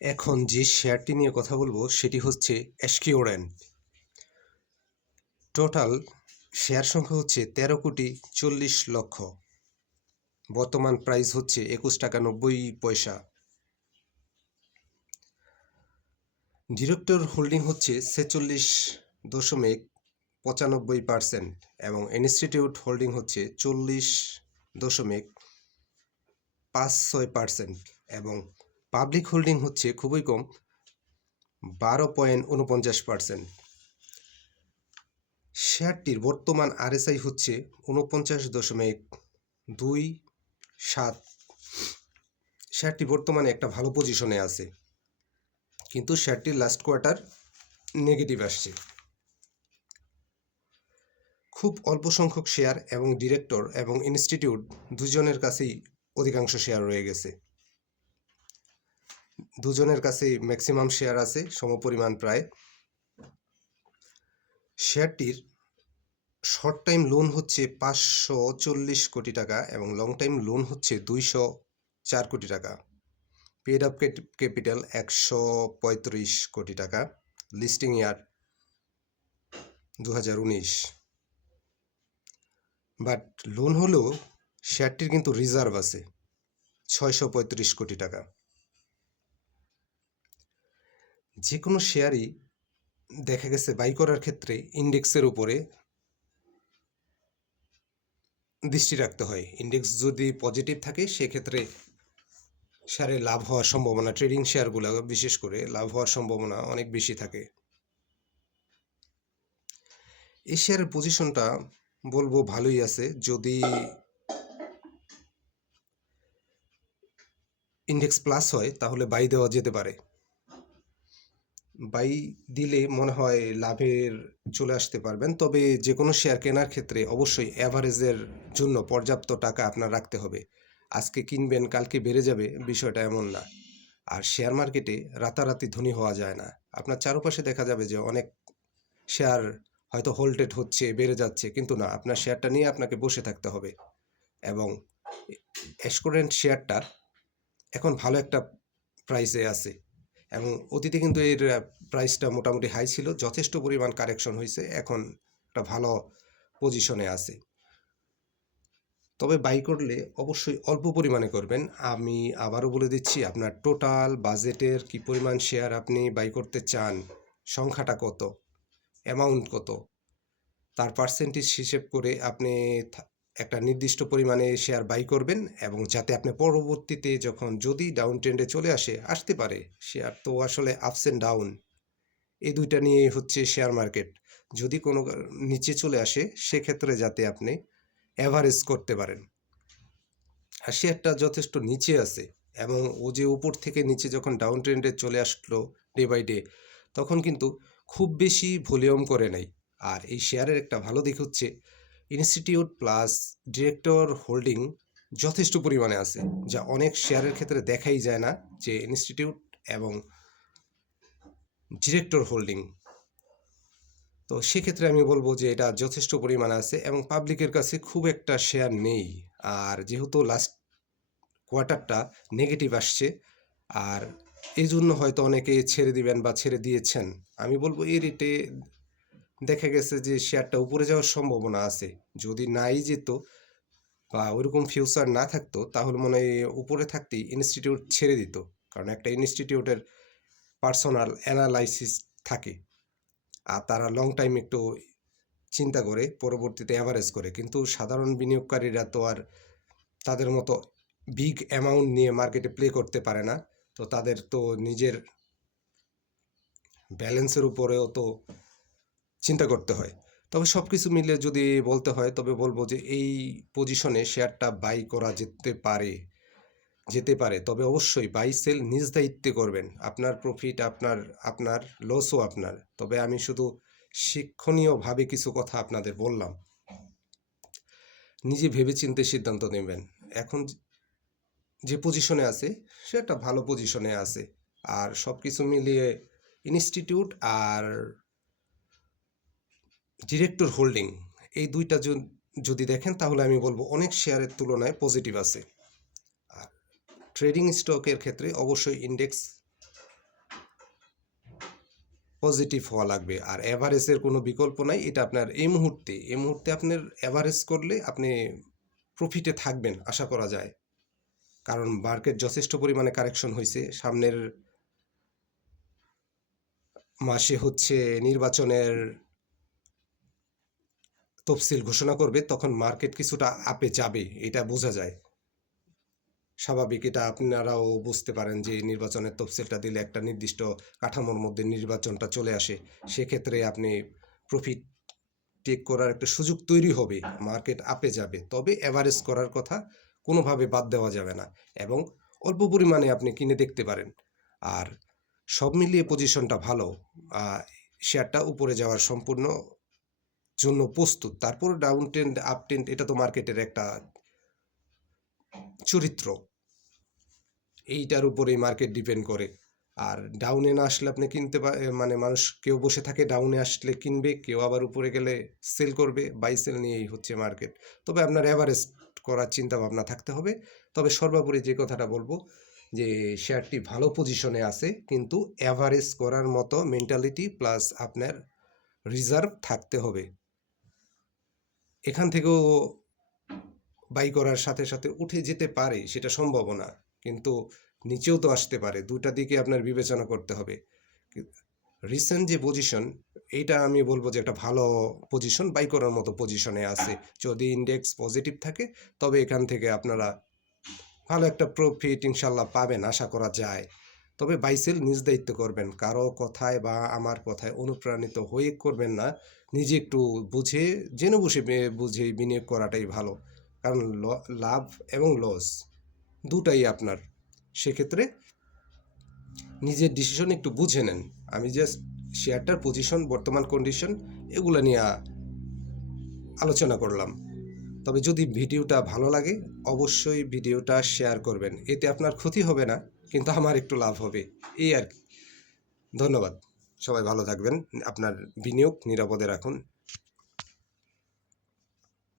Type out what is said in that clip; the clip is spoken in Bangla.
এখন যে শেয়ারটি নিয়ে কথা বলব সেটি হচ্ছে এসকিউরেন্ট টোটাল শেয়ার সংখ্যা হচ্ছে তেরো কোটি চল্লিশ লক্ষ। বর্তমান প্রাইস হচ্ছে একুশ টাকা নব্বই পয়সা। ডিরেক্টর হোল্ডিং হচ্ছে ছেচল্লিশ দশমিক পঁচানব্বই পার্সেন্ট এবং ইনস্টিটিউট হোল্ডিং হচ্ছে চল্লিশ দশমিক পাঁচ ছয় পার্সেন্ট এবং পাবলিক হোল্ডিং হচ্ছে খুবই কম, বারো পয়েন্ট উনপঞ্চাশ পার্সেন্ট। শেয়ারটির বর্তমান আরএসআই হচ্ছে উনপঞ্চাশ দশমিক দুই সাত। শেয়ারটি বর্তমানে একটা ভালো পজিশনে আছে, কিন্তু শেয়ারটির লাস্ট কোয়ার্টার নেগেটিভ আসছে। খুব অল্প সংখ্যক শেয়ার এবং ডিরেক্টর এবং ইনস্টিটিউট দুজনের কাছেই অধিকাংশ শেয়ার রয়ে গেছে। দুজনের কাছেই ম্যাক্সিমাম শেয়ার আছে, সমপরিমাণ প্রায়। শেয়ারটির শর্ট টাইম লোন হচ্ছে পাঁচশো চল্লিশ কোটি টাকা এবং লং টাইম লোন হচ্ছে দুইশো চার কোটি টাকা। পেড আপ ক্যাপিটাল একশো পঁয়ত্রিশ কোটি টাকা। লিস্টিং ইয়ার দু হাজার উনিশ। বাট লোন হলেও শেয়ারটির কিন্তু রিজার্ভ আছে, ছয়শো পঁয়ত্রিশ কোটি টাকা। যে কোনো শেয়ারই দেখা গেছে বাই করার ক্ষেত্রে ইন্ডেক্সের উপরে দৃষ্টি রাখতে হয়। ইন্ডেক্স যদি পজিটিভ থাকে, সেক্ষেত্রে শেয়ারে লাভ হওয়ার সম্ভাবনা, ট্রেডিং শেয়ারগুলো বিশেষ করে লাভ হওয়ার সম্ভাবনা অনেক বেশি থাকে। এই শেয়ারের পজিশনটা বলব ভালোই আছে। যদি ইন্ডেক্স প্লাস হয়, তাহলে বাই দেওয়া যেতে পারে। বাই দিলে মনে হয় লাভের চলে আসতে পারবেন। তবে যে কোনো শেয়ার কেনার ক্ষেত্রে অবশ্যই অ্যাভারেজের জন্য পর্যাপ্ত টাকা আপনার রাখতে হবে। আজকে কিনবেন, কালকে বেড়ে যাবে, বিষয়টা এমন না। আর শেয়ার মার্কেটে রাতারাতি ধনী হওয়া যায় না। আপনার চারপাশে দেখা যাবে যে অনেক শেয়ার হয়তো হোল্ডেড হচ্ছে, বেড়ে যাচ্ছে, কিন্তু না, আপনার শেয়ারটা নিয়ে আপনাকে বসে থাকতে হবে। এবং অ্যাসকোরেন্ট শেয়ারটার এখন ভালো একটা প্রাইসে আছে। এবং অতীতে কিন্তু এর প্রাইসটা মোটামুটি হাই ছিল, যথেষ্ট পরিমাণ কারেকশন হয়েছে এখন একটা ভালো পজিশনে আছে। তবে বাই করলে অবশ্যই অল্প পরিমাণে করবেন। আমি আবারও বলে দিচ্ছি, আপনার টোটাল বাজেটের কি পরিমাণ শেয়ার আপনি বাই করতে চান, সংখ্যাটা কত অ্যামাউন্ট কত, তার পার্সেন্টেজ হিসেব করে আপনি একটা নির্দিষ্ট পরিমাণে শেয়ার বাই করবেন এবং যাতে আপনি পরবর্তীতে যখন যদি ডাউন ট্রেন্ডে চলে আসে, আসতে পারে শেয়ার তো আসলে আপস অ্যান্ড ডাউন এই দুইটা নিয়ে হচ্ছে শেয়ার মার্কেট যদি কোনো নিচে চলে আসে, সেক্ষেত্রে যাতে আপনি অ্যাভারেজ করতে পারেন। আর শেয়ারটা যথেষ্ট নিচে আছে এবং ও যে উপর থেকে নিচে যখন ডাউন ট্রেন্ডে চলে আসলো ডে বাই ডে তখন কিন্তু খুব বেশি ভলিউম করে নাই। আর এই শেয়ারের একটা ভালো দিক হচ্ছে ইনস্টিটিউট প্লাস ডিরেক্টর হোল্ডিং যথেষ্ট পরিমাণে আছে, যা অনেক শেয়ারের ক্ষেত্রে দেখাই যায় না যে ইনস্টিটিউট এবং ডিরেক্টর হোল্ডিং তো সেক্ষেত্রে আমি বলব যে এটা যথেষ্ট পরিমাণে আছে এবং পাবলিকের কাছে খুব একটা শেয়ার নেই। আর যেহেতু লাস্ট কোয়ার্টারটা নেগেটিভ আসছে, আর এই জন্য হয়তো অনেকে ছেড়ে দিবেন বা ছেড়ে দিয়েছেন। আমি বলব এই রেটে দেখা গেছে যে শেয়ারটা উপরে যাওয়ার সম্ভাবনা আছে। যদি নাই যেত বা ওইরকম ফিউচার না থাকতো, তাহলে মনে হয় উপরে থাকতেই ইনস্টিটিউট ছেড়ে দিত। কারণ একটা ইনস্টিটিউটের পার্সোনাল অ্যানালাইসিস থাকে। আর তারা লং টাইম একটু চিন্তা করে, পরবর্তীতে অ্যাভারেজ করে। কিন্তু সাধারণ বিনিয়োগকারীরা তো আর তাদের মতো বিগ অ্যামাউন্ট নিয়ে মার্কেটে প্লে করতে পারে না। তো তাদের তো নিজের ব্যালেন্সের উপরেও তো চিন্তা করতে হয়। তবে সব কিছু মিলে যদি বলতে হয়, তবে বলব যে এই পজিশনে শেয়ারটা বাই করা যেতে পারে যেতে পারে। তবে অবশ্যই বাই সেল নিজ দায়িত্বে করবেন। আপনার প্রফিট আপনার আপনার লসও আপনার। তবে আমি শুধু শিক্ষণীয়ভাবে কিছু কথা আপনাদের বললাম। নিজে ভেবে চিন্তে সিদ্ধান্ত নেবেন। এখন যে পজিশনে আছে সেটা ভালো পজিশনে আছে। আর সব কিছু মিলিয়ে ইনস্টিটিউট আর ডিরেক্টর হোল্ডিং এই দুইটা যদি দেখেন তাহলে আমি বলব অনেক শেয়ারের তুলনায় পজিটিভ আছে। আর ট্রেডিং স্টকের ক্ষেত্রে অবশ্যই ইন্ডেক্স পজিটিভ হওয়া লাগবে। আর অ্যাভারেজের কোনো বিকল্প নাই, এটা আপনার এই মুহূর্তে এই মুহূর্তে আপনার অ্যাভারেজ করলে আপনি প্রফিটে থাকবেন, আশা করা যায়। কারণ মার্কেট যথেষ্ট পরিমাণে কারেকশন হয়েছে সামনের মাসে হচ্ছে নির্বাচনের তফসিল ঘোষণা করবে, তখন মার্কেট কিছুটা আপে যাবে, এটা বোঝা যায়। স্বাভাবিক, এটা আপনারাও বুঝতে পারেন যে নির্বাচনের তফসিলটা দিলে একটা নির্দিষ্ট কাঠামোর মধ্যে নির্বাচনটা চলে আসে। সেক্ষেত্রে আপনি প্রফিট টেক করার একটা সুযোগ তৈরি হবে, মার্কেট আপে যাবে। তবে অ্যাভারেজ করার কথা কোনোভাবে বাদ দেওয়া যাবে না এবং অল্প পরিমাণে আপনি কিনে দেখতে পারেন। আর সব মিলিয়ে পজিশনটা ভালো শেয়ারটা উপরে যাওয়ার সম্পূর্ণ জন্য প্রস্তুত। তারপর ডাউন ট্রেন্ড আপ ট্রেন্ড এটা তো মার্কেটের একটা চরিত্র। এইটার উপরেই মার্কেট ডিপেন্ড করে। আর ডাউনে না আসলে আপনি কিনতে পা- এ, মানে মানুষ কেউ বসে থাকে ডাউনে আসলে কিনবে কেউ আবার উপরে গেলে সেল করবে বাই সেল নিয়েই হচ্ছে মার্কেট তবে আপনার অ্যাভারেজ করার চিন্তা ভাবনা থাকতে হবে। তবে সর্বোপরি যে কথাটা বলব যে শেয়ারটি ভালো পজিশনে আছে কিন্তু অ্যাভারেজ করার মতো মেন্টালিটি প্লাস আপনার রিজার্ভ থাকতে হবে। এখান থেকেও বাই করার সাথে সাথে উঠে যেতে পারে, সেটা সম্ভাবনা কিন্তু নিচেও তো আসতে পারে দুটা দিকে আপনার বিবেচনা করতে হবে। রিসেন্ট যে পজিশন এইটা আমি বলব যে একটা ভালো পজিশন বাই করার মতো পজিশনে আছে। যদি ইন্ডেক্স পজিটিভ থাকে, তবে এখান থেকে আপনারা ভালো একটা প্রফিট ইনশাল্লাহ পাবেন, আশা করা যায়। তবে বাইসেল নিজ দায়িত্ব করবেন। কারও কথায় বা আমার কথায় অনুপ্রাণিত হয়ে করবেন না। নিজে একটু বুঝে, জেনে বুঝে বে- বুঝে বিনিয়োগ করাটাই ভালো। কারণ লাভ এবং লস দুটাই আপনার। সেক্ষেত্রে নিজের ডিসিশন একটু বুঝে নেন। আমি জাস্ট শেয়ারটার পজিশন বর্তমান কন্ডিশন এগুলো নিয়ে আলোচনা করলাম। তবে যদি ভিডিওটা ভালো লাগে, অবশ্যই ভিডিওটা শেয়ার করবেন। এতে আপনার ক্ষতি হবে না। কিন্তু আমার একটু লাভ হবে। এই আর কি। ধন্যবাদ। সবাই ভালো থাকবেন। আপনার বিনিয়োগ নিরাপদে রাখুন।